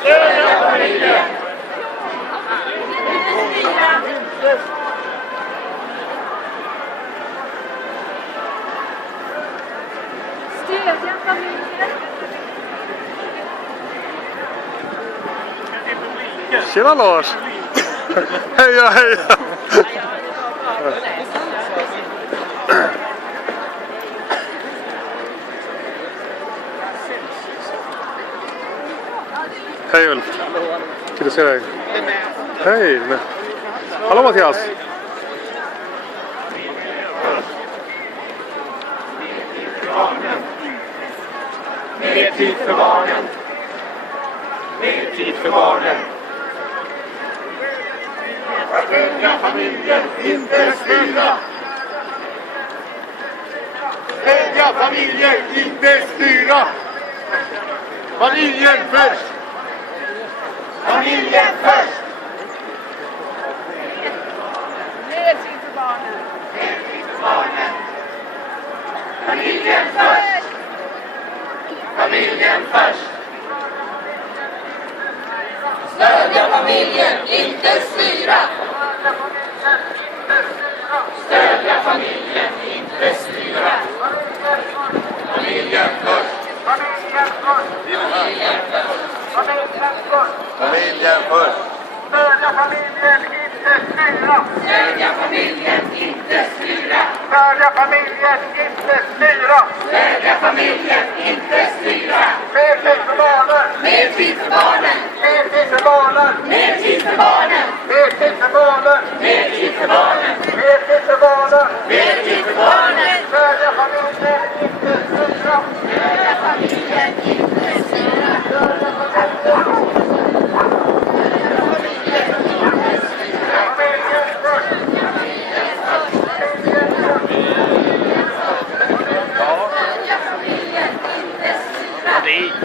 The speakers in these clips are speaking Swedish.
Stödja familjen. Stödja familjen. Tjena Lars! Heja, heja! Hej Ulf! Kul att se dig. Hej! Hallå Mattias! Mer tid för barnen. Mer tid för barnen. Stödja familjen, inte styra. Stödja familjen, inte styra. Familjen först. Familjen först. Mer tid för barnen. Mer tid för barnen. Familjen först. Familjen först. Stödja familjen, inte styra. Stödja familjen, inte styra. Familjen först. Familjen först. Familjen först. Stödja familjen, inte styra. Stödja familjen, inte styra. Stödja familjen, inte styra. Stödja familjen, inte styra. Mer tid för barnen. Mer tid för barnen. Mer tid för barnen. Mer tid för barnen. Mer tid för barnen. Mer tid för barnen. Mer tid för barnen. Mer tid för barnen. Stödja familjen, inte styra. Stödja familjen, inte styra.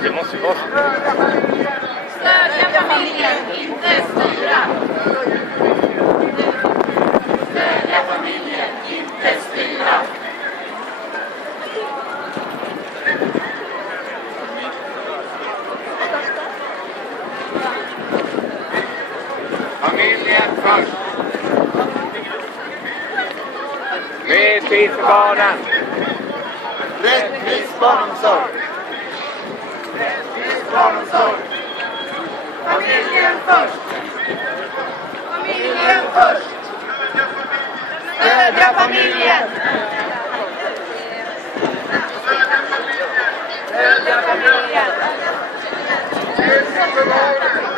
Det måste ju vara så. Stödja familjen, inte styra. Stödja familjen, inte styra. Familjen först. Mer tid för barnen. Rättvis barnomsorg. Rättvis barnomsorg. Familjen först. Familjen först. Stödja familjen. Stödja familjen. Mer tid för barnen.